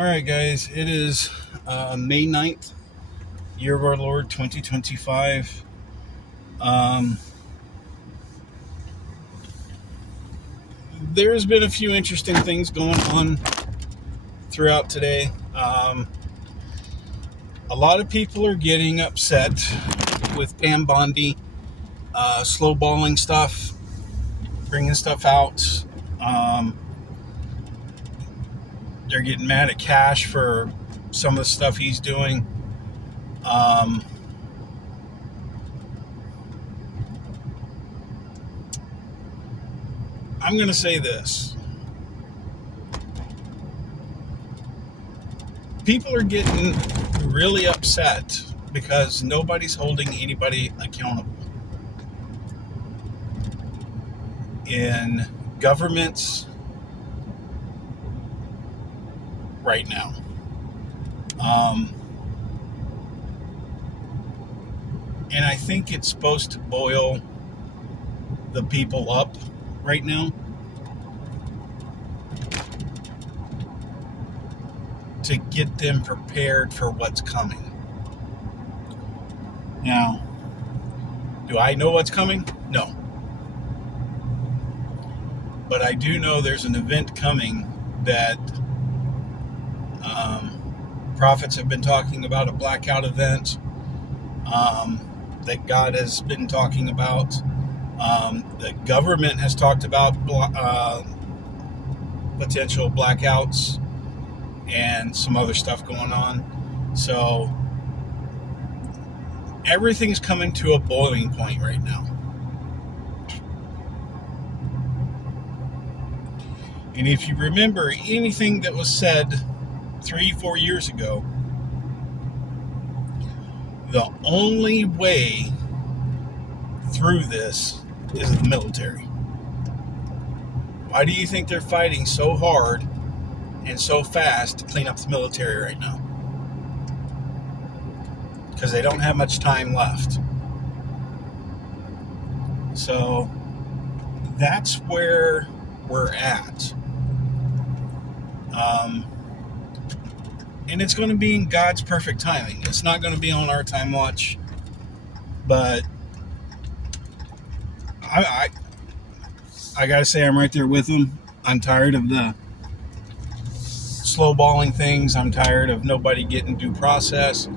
All right, guys, it is May 9th, year of our Lord 2025. Um, there's been a few interesting things going on throughout today. A lot of people are getting upset with Pam Bondi slow balling stuff, bringing stuff out. Um, they're getting mad at Cash for some of the stuff he's doing. Um, I'm going to say this. People are getting really upset because nobody's holding anybody accountable in governments right now. And I think it's supposed to boil the people up right now to get them prepared for what's coming. Now, do I know what's coming? No. But I do know there's an event coming that prophets have been talking about, a blackout event that God has been talking about. The government has talked about potential blackouts and some other stuff going on. So everything's coming to a boiling point right now. And if you remember anything that was said 3-4 years ago, the only way through this is the military. Why do you think they're fighting so hard and so fast to clean up the military right now? Because they don't have much time left. So that's where we're at. And it's going to be in God's perfect timing. It's not going to be on our time watch. But I got to say, I'm right there with them. I'm tired of the slow balling things. I'm tired of nobody getting due process.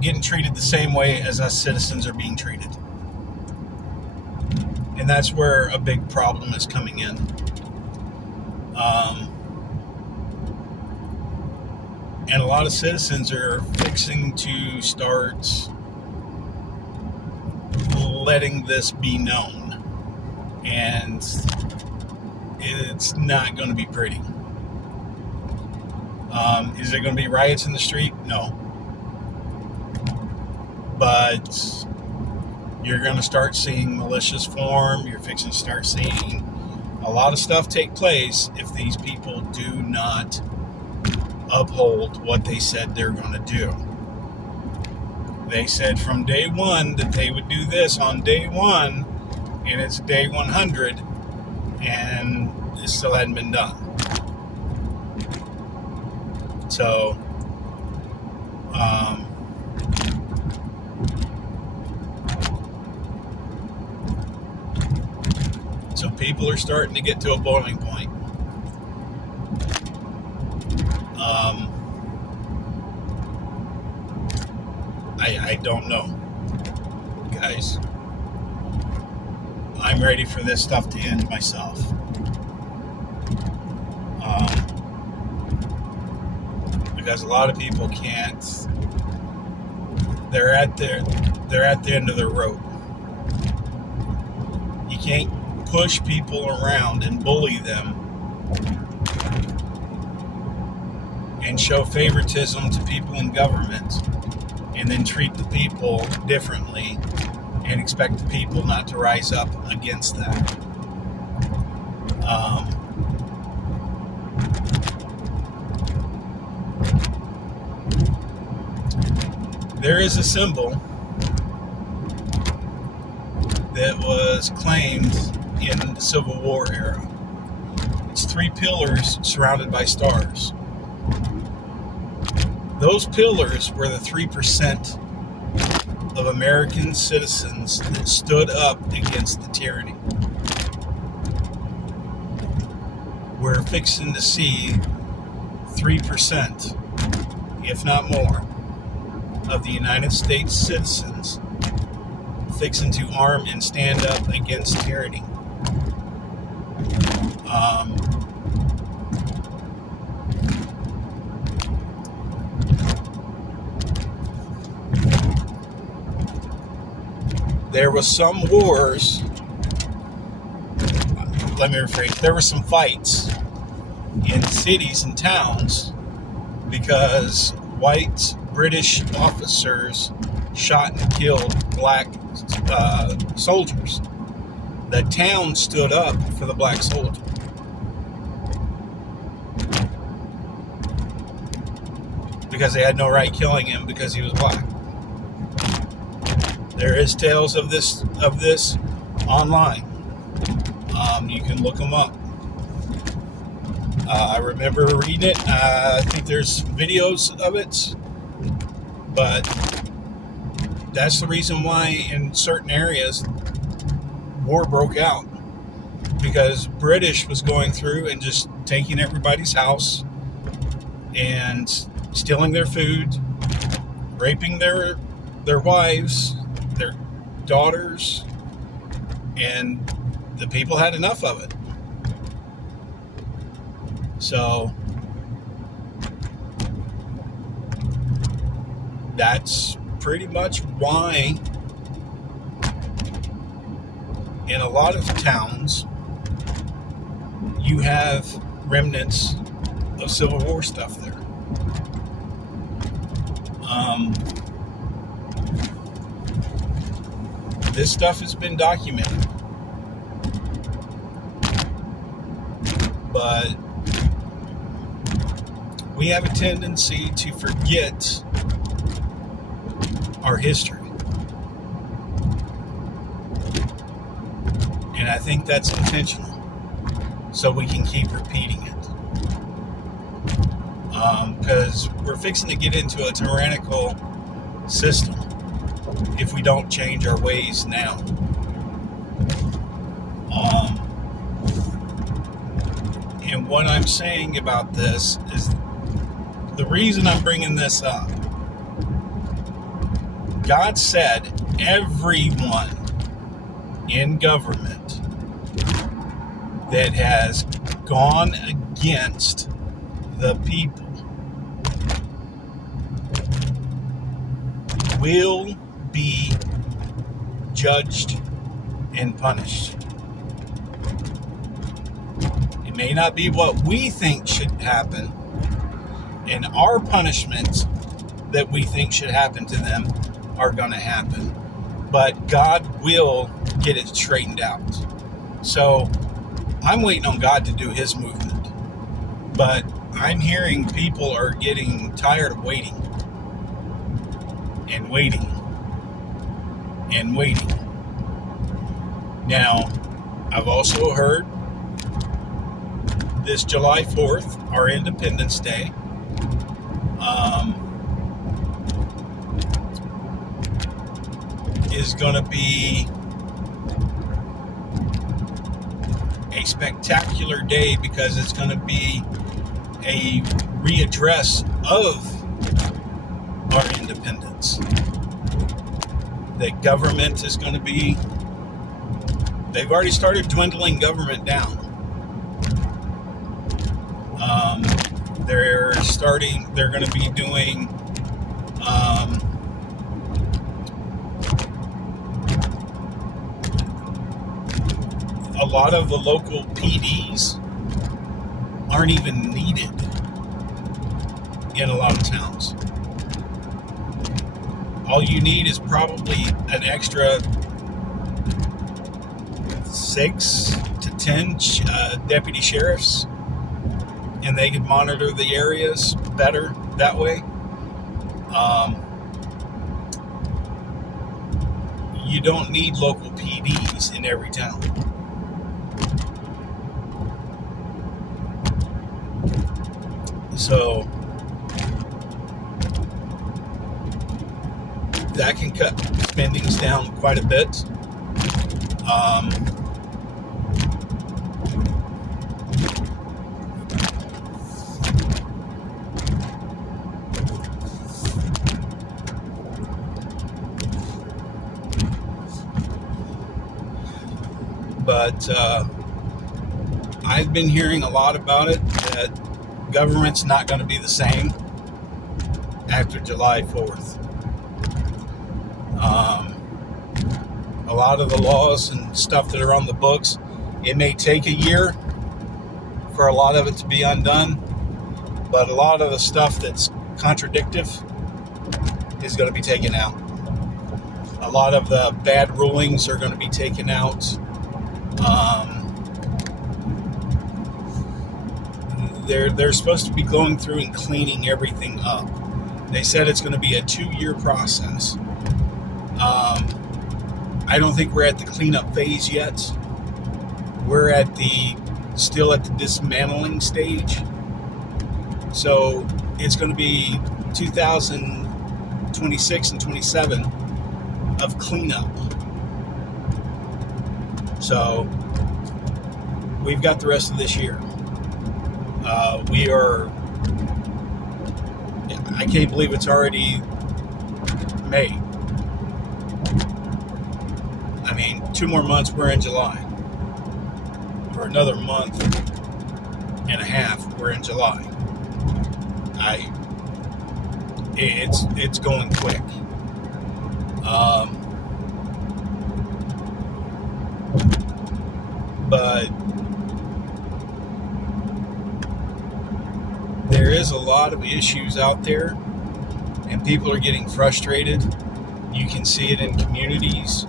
Getting treated the same way as us citizens are being treated. And that's where a big problem is coming in. And a lot of citizens are fixing to start letting this be known. And it's not going to be pretty. Is there going to be riots in the street? No. But you're going to start seeing militias form. You're fixing to start seeing a lot of stuff take place if these people do not uphold what they said they're going to do. They said from day one that they would do this on day one, and it's day 100, and it still hadn't been done. So, people are starting to get to a boiling point. I don't know, guys. I'm ready for this stuff to end myself. Because a lot of people can't. They're at the end of their rope. You can't push people around and bully them and show favoritism to people in government and then treat the people differently and expect the people not to rise up against that. There is a symbol that was claimed in the Civil War era. It's 3 pillars surrounded by stars. Those pillars were the 3% of American citizens that stood up against the tyranny. We're fixing to see 3%, if not more, of the United States citizens fixing to arm and stand up against tyranny. There was some wars, let me rephrase, there were some fights in cities and towns because white British officers shot and killed black soldiers. The town stood up for the black soldier. Because they had no right killing him because he was black. There is tales of this online. You can look them up. I remember reading it. I think there's videos of it. But that's the reason why in certain areas war broke out. Because British was going through and just taking everybody's house and stealing their food, raping their wives, their daughters, and the people had enough of it. So that's pretty much why in a lot of towns you have remnants of Civil War stuff there. This stuff has been documented, but we have a tendency to forget our history. And I think that's intentional, so we can keep repeating it. Because we're fixing to get into a tyrannical system if we don't change our ways now. And what I'm saying about this is the reason I'm bringing this up. God said everyone in government that has gone against the people will be judged and punished. It may not be what we think should happen, and our punishments that we think should happen to them are going to happen, but God will get it straightened out. So I'm waiting on God to do his movement, but I'm hearing people are getting tired of waiting and waiting and waiting. Now, I've also heard this July 4th, our Independence Day, is going to be a spectacular day because it's going to be a readdress of our independence. That government is going to be, they've already started dwindling government down. They're going to be doing a lot of the local PDs aren't even needed in a lot of towns. All you need is probably an extra 6 to 10 deputy sheriffs, and they can monitor the areas better that way. You don't need local PDs in every town. So that can cut spendings down quite a bit. But I've been hearing a lot about it, that government's not going to be the same after July 4th. A lot of the laws and stuff that are on the books, it may take a year for a lot of it to be undone, but a lot of the stuff that's contradictive is going to be taken out. A lot of the bad rulings are going to be taken out. They're supposed to be going through and cleaning everything up. They said it's going to be a 2-year process. I don't think we're at the cleanup phase yet. We're still at the dismantling stage. So it's going to be 2026 and 27 of cleanup. So we've got the rest of this year. I can't believe it's already May. I mean, 2 more months, we're in July. For another month and a half, we're in July. It's going quick. But there is a lot of issues out there, and people are getting frustrated. You can see it in communities.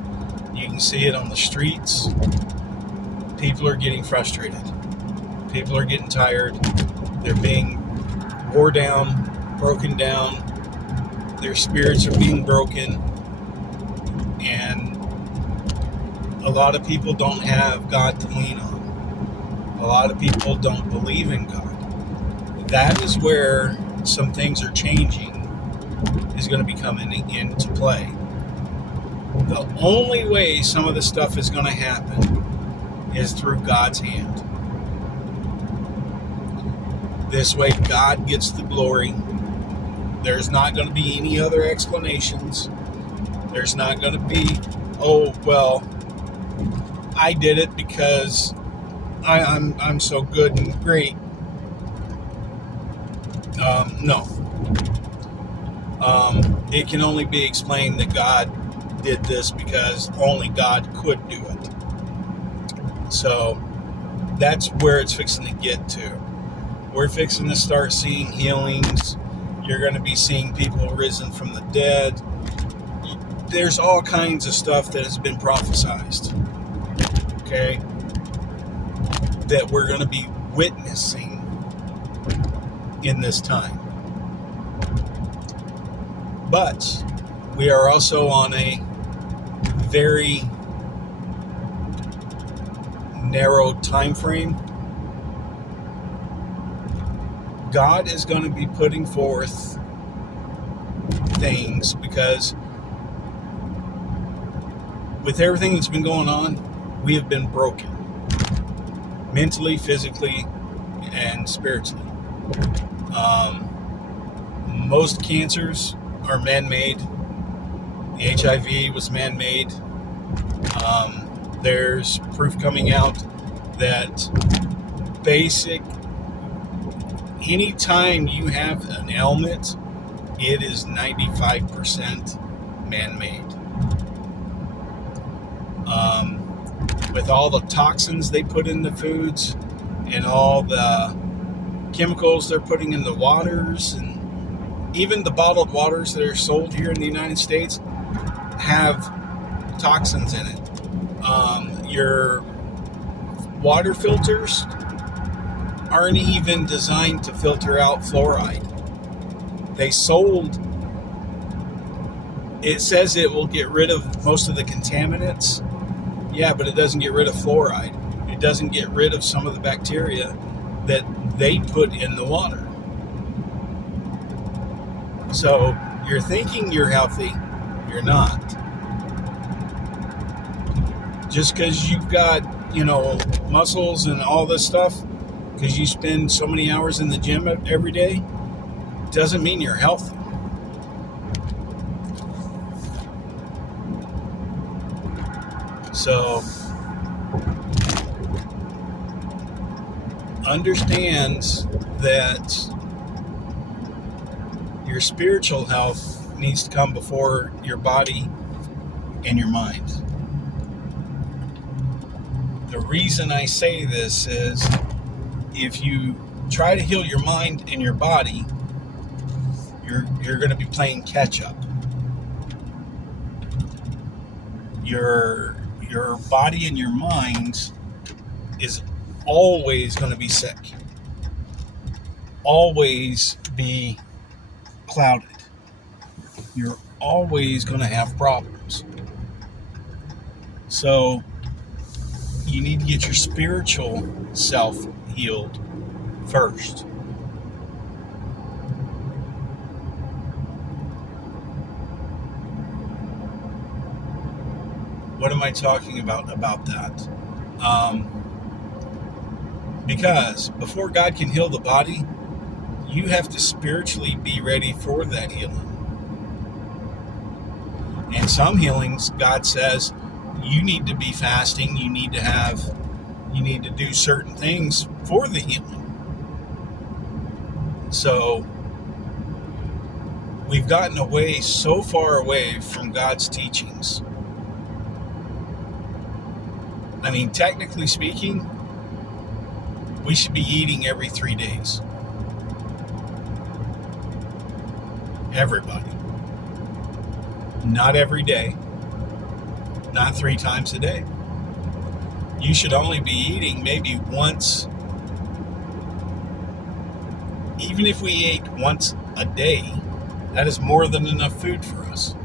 You can see it on the streets. People are getting frustrated. People are getting tired. They're being wore down, broken down. Their spirits are being broken. And a lot of people don't have God to lean on. A lot of people don't believe in God. That is where some things are changing, is going to be coming into play. The only way some of this stuff is going to happen is through God's hand. This way, God gets the glory. There's not going to be any other explanations. There's not going to be, oh, well, I did it because I'm so good and great. No. It can only be explained that God did this because only God could do it. So that's where it's fixing to get to. We're fixing to start seeing healings. You're going to be seeing people risen from the dead. There's all kinds of stuff that has been prophesized, okay, that we're going to be witnessing in this time. But we are also on a very narrow time frame. God is going to be putting forth things, because with everything that's been going on, we have been broken mentally, physically, and spiritually. Most cancers are man-made. The HIV was man-made. There's proof coming out that anytime you have an ailment, it is 95% man-made. With all the toxins they put in the foods and all the chemicals they're putting in the waters, and even the bottled waters that are sold here in the United States have toxins in it. Your water filters aren't even designed to filter out fluoride. It says it will get rid of most of the contaminants. Yeah, but it doesn't get rid of fluoride. It doesn't get rid of some of the bacteria that they put in the water. So you're thinking you're healthy, you're not. Just because you've got, muscles and all this stuff, because you spend so many hours in the gym every day, doesn't mean you're healthy. So understands that your spiritual health needs to come before your body and your mind. The reason I say this is if you try to heal your mind and your body, you're going to be playing catch up. Your body and your mind is always going to be sick. Always be clouded. You're always going to have problems. So you need to get your spiritual self healed first. What am I talking about that? Because before God can heal the body, you have to spiritually be ready for that healing. And some healings, God says, you need to be fasting, you need to do certain things for the healing. So we've gotten away so far away from God's teachings. I mean, technically speaking, we should be eating every 3 days. Everybody. Not every day. Not 3 times a day. You should only be eating maybe once. Even if we ate once a day, that is more than enough food for us.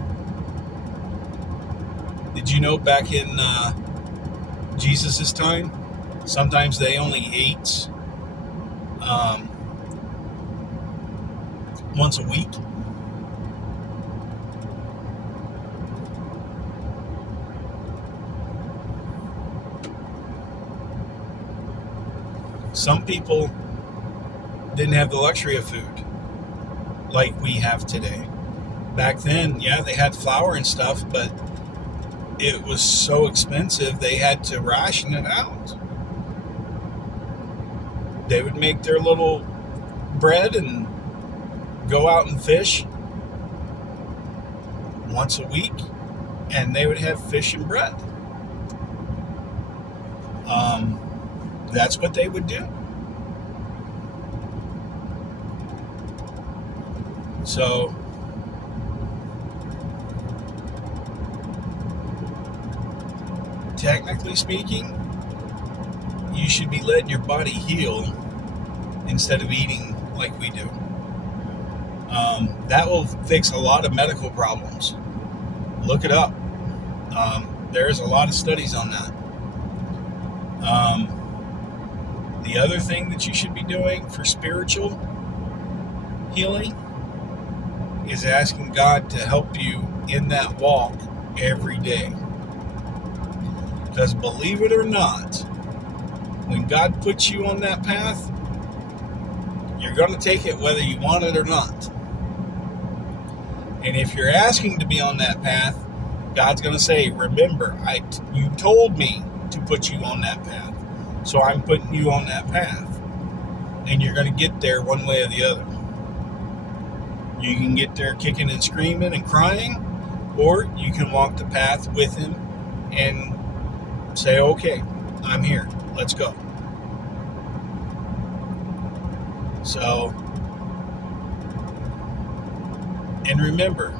Did you know back in Jesus' time, sometimes they only ate once a week? Some people didn't have the luxury of food like we have today. Back then, yeah, they had flour and stuff, but it was so expensive they had to ration it out. They would make their little bread and go out and fish once a week, and they would have fish and bread. That's what they would do. So technically speaking, you should be letting your body heal instead of eating like we do. That will fix a lot of medical problems. Look it up. There's a lot of studies on that. The other thing that you should be doing for spiritual healing is asking God to help you in that walk every day. Because believe it or not, when God puts you on that path, you're going to take it whether you want it or not. And if you're asking to be on that path, God's going to say, remember, you told me to put you on that path. So I'm putting you on that path. And you're going to get there one way or the other. You can get there kicking and screaming and crying, or you can walk the path with him and say, okay, I'm here. Let's go. So, and remember,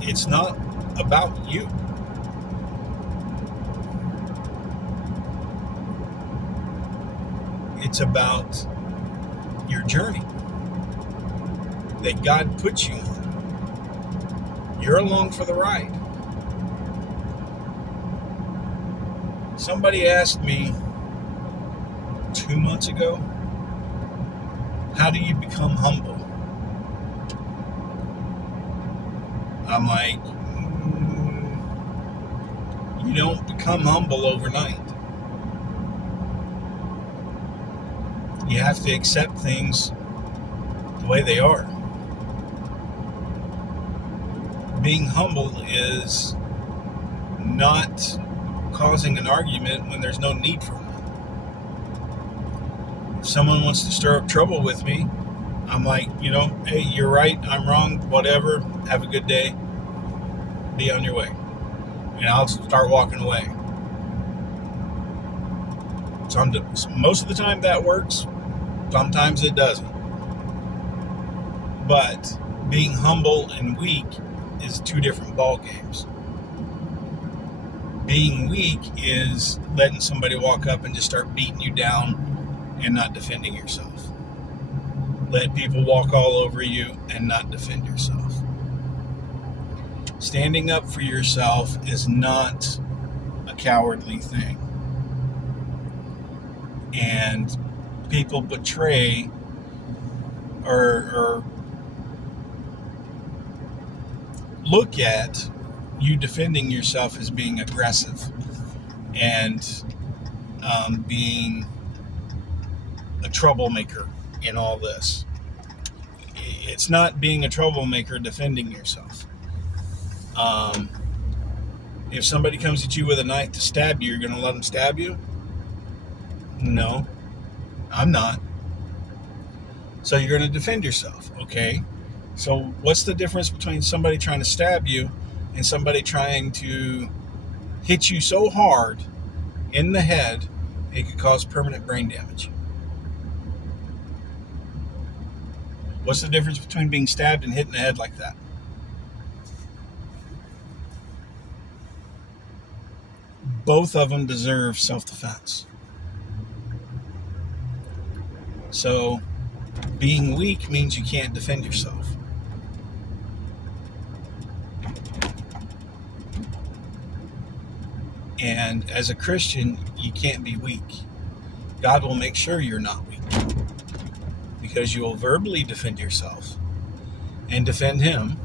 it's not about you. It's about your journey that God puts you on. You're along for the ride. Somebody asked me 2 months ago, how do you become humble? I'm like, you don't become humble overnight. You have to accept things the way they are. Being humble is not causing an argument when there's no need for one. If someone wants to stir up trouble with me, I'm like, hey, you're right, I'm wrong, whatever, have a good day, be on your way. And I'll start walking away. So most of the time that works, sometimes it doesn't. But being humble and weak is two different ball games. Being weak is letting somebody walk up and just start beating you down and not defending yourself. Let people walk all over you and not defend yourself. Standing up for yourself is not a cowardly thing. And people betray or look at you defending yourself as being aggressive and being a troublemaker in all this. It's not being a troublemaker defending yourself. If somebody comes at you with a knife to stab you, you're going to let them stab you? No, I'm not. So you're going to defend yourself, okay? So what's the difference between somebody trying to stab you and somebody trying to hit you so hard in the head it could cause permanent brain damage? What's the difference between being stabbed and hit in the head like that? Both of them deserve self-defense. So being weak means you can't defend yourself. And as a Christian, you can't be weak. God will make sure you're not weak, because you will verbally defend yourself and defend Him.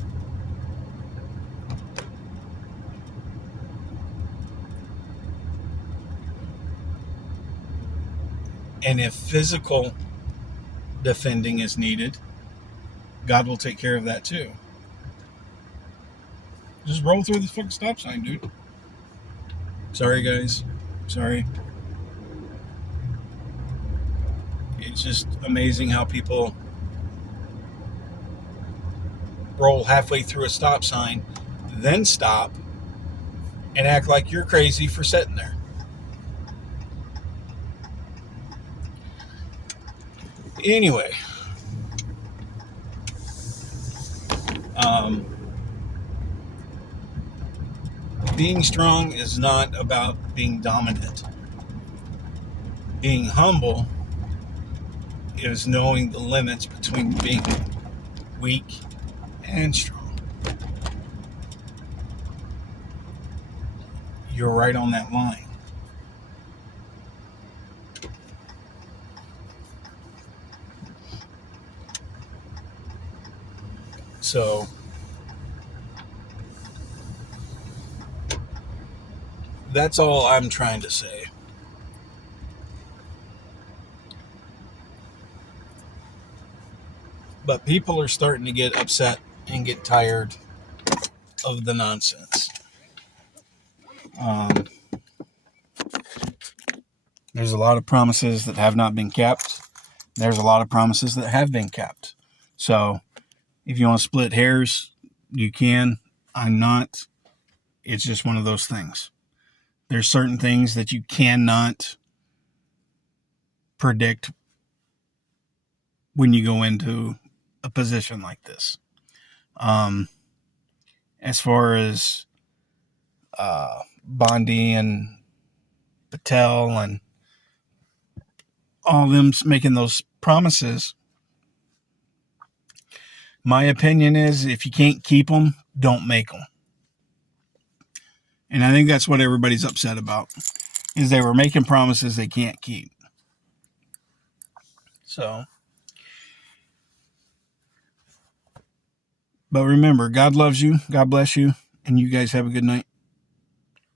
And if physical defending is needed, God will take care of that too. Just roll through the fucking stop sign, dude. Sorry, guys. Sorry. It's just amazing how people roll halfway through a stop sign, then stop, and act like you're crazy for sitting there. Anyway, being strong is not about being dominant. Being humble is knowing the limits between being weak and strong. You're right on that line. So that's all I'm trying to say. But people are starting to get upset and get tired of the nonsense. There's a lot of promises that have not been kept. There's a lot of promises that have been kept. So if you want to split hairs, you can. I'm not. It's just one of those things. There's certain things that you cannot predict when you go into a position like this. As far as Bondi and Patel and all of them making those promises, my opinion is if you can't keep them, don't make them. And I think that's what everybody's upset about, is they were making promises they can't keep. So But remember, God loves you. God bless you. And you guys have a good night.